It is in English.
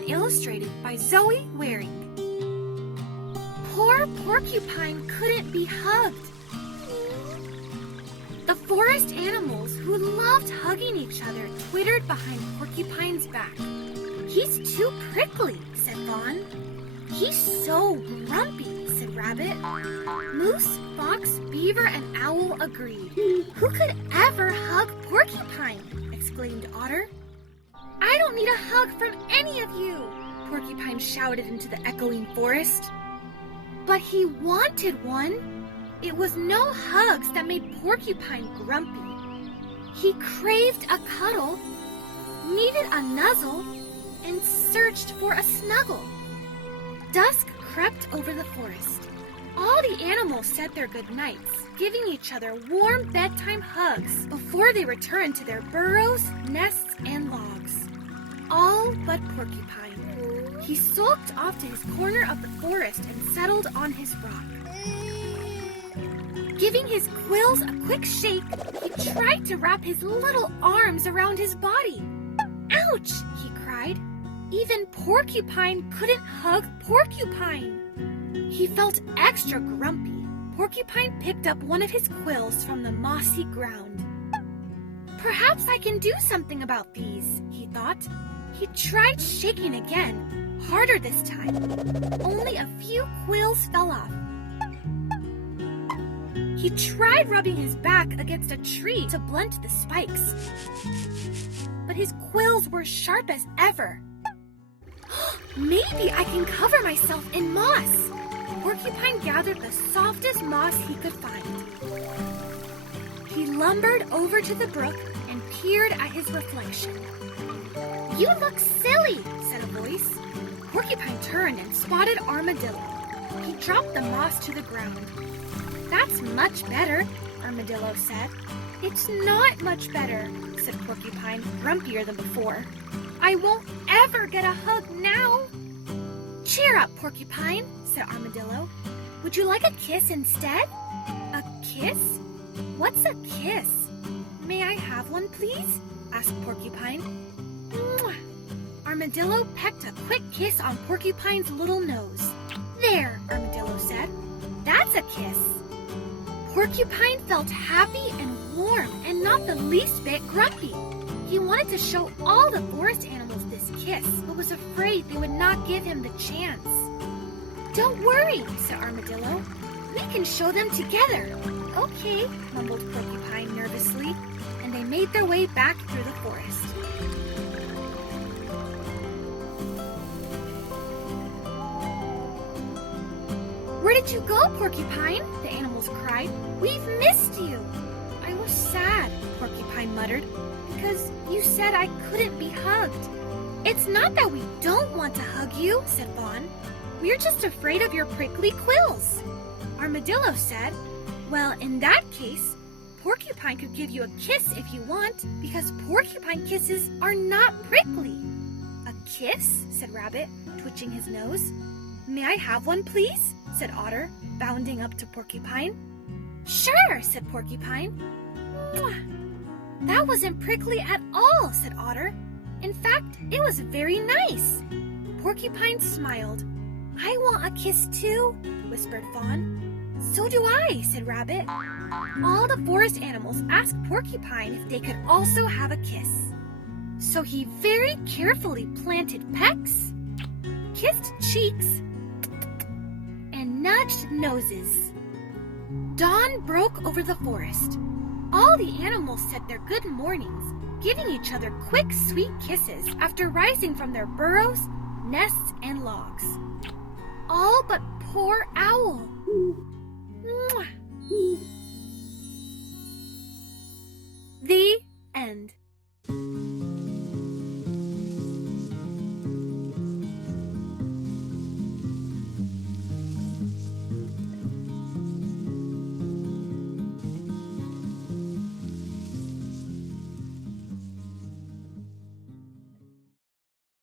and illustrated by Zoe Waring. Poor Porcupine couldn't be hugged. The forest animals who loved hugging each other twittered behind Porcupine's back. "He's too prickly," said Fawn. "He's so grumpy," said Rabbit. Moose, Fox, Beaver, and Owl agreed. "Who could ever hug Porcupine?" exclaimed Otter. "I don't need a hug from any of you," Porcupine shouted into the echoing forest. But he wanted one. It was no hugs that made Porcupine grumpy. He craved a cuddle, needed a nuzzle, and searched for a snuggle. Dusk crept over the forest. All the animals said their goodnights, giving each other warm bedtime hugs before they returned to their burrows, nests, and logs. All but Porcupine. He sulked off to his corner of the forest and settled on his rock. Giving his quills a quick shake, he tried to wrap his little arms around his body. "Ouch!" he cried. Even Porcupine couldn't hug Porcupine. He felt extra grumpy. Porcupine picked up one of his quills from the mossy ground. "Perhaps I can do something about these," he thought. He tried shaking again, harder this time. Only a few quills fell off. He tried rubbing his back against a tree to blunt the spikes. But his quills were sharp as ever. "Maybe I can cover myself in moss." Porcupine gathered the softest moss he could find. He lumbered over to the brook and peered at his reflection. "You look silly," said a voice. Porcupine turned and spotted Armadillo. He dropped the moss to the ground. "That's much better," Armadillo said. "It's not much better," said Porcupine, grumpier than before. "I won't ever get a hug now." "Cheer up, Porcupine," said Armadillo. "Would you like a kiss instead?" "A kiss? What's a kiss?" "May I have one, please?" asked Porcupine. "Mwah." Armadillo pecked a quick kiss on Porcupine's little nose. "There," Armadillo said. "That's a kiss." Porcupine felt happy and warm and not the least bit grumpy. He wanted to show all the forest animals this kiss, but was afraid they would not give him the chance. "Don't worry," said Armadillo. "We can show them together." "Okay," mumbled Porcupine nervously, and they made their way back through the forest. "Where did you go, Porcupine?" the animals cried. "We've missed you." "I was sad," Porcupine muttered, "because you said I couldn't be hugged." "It's not that we don't want to hug you," said Fawn. "We're just afraid of your prickly quills." Armadillo said, "Well, in that case, Porcupine could give you a kiss if you want, because porcupine kisses are not prickly." "A kiss?" said Rabbit, twitching his nose. "May I have one, please?" said Otter, bounding up to Porcupine. "Sure," said Porcupine. "Mwah." "That wasn't prickly at all," said Otter. "In fact, it was very nice." Porcupine smiled. "I want a kiss too," whispered Fawn. "So do I," said Rabbit. All the forest animals asked Porcupine if they could also have a kiss. So he very carefully planted pecks, kissed cheeks, and nudged noses. Dawn broke over the forest. All the animals said their good mornings, giving each other quick, sweet kisses after rising from their burrows, nests, and logs. All but poor Owl. Mwah. The end.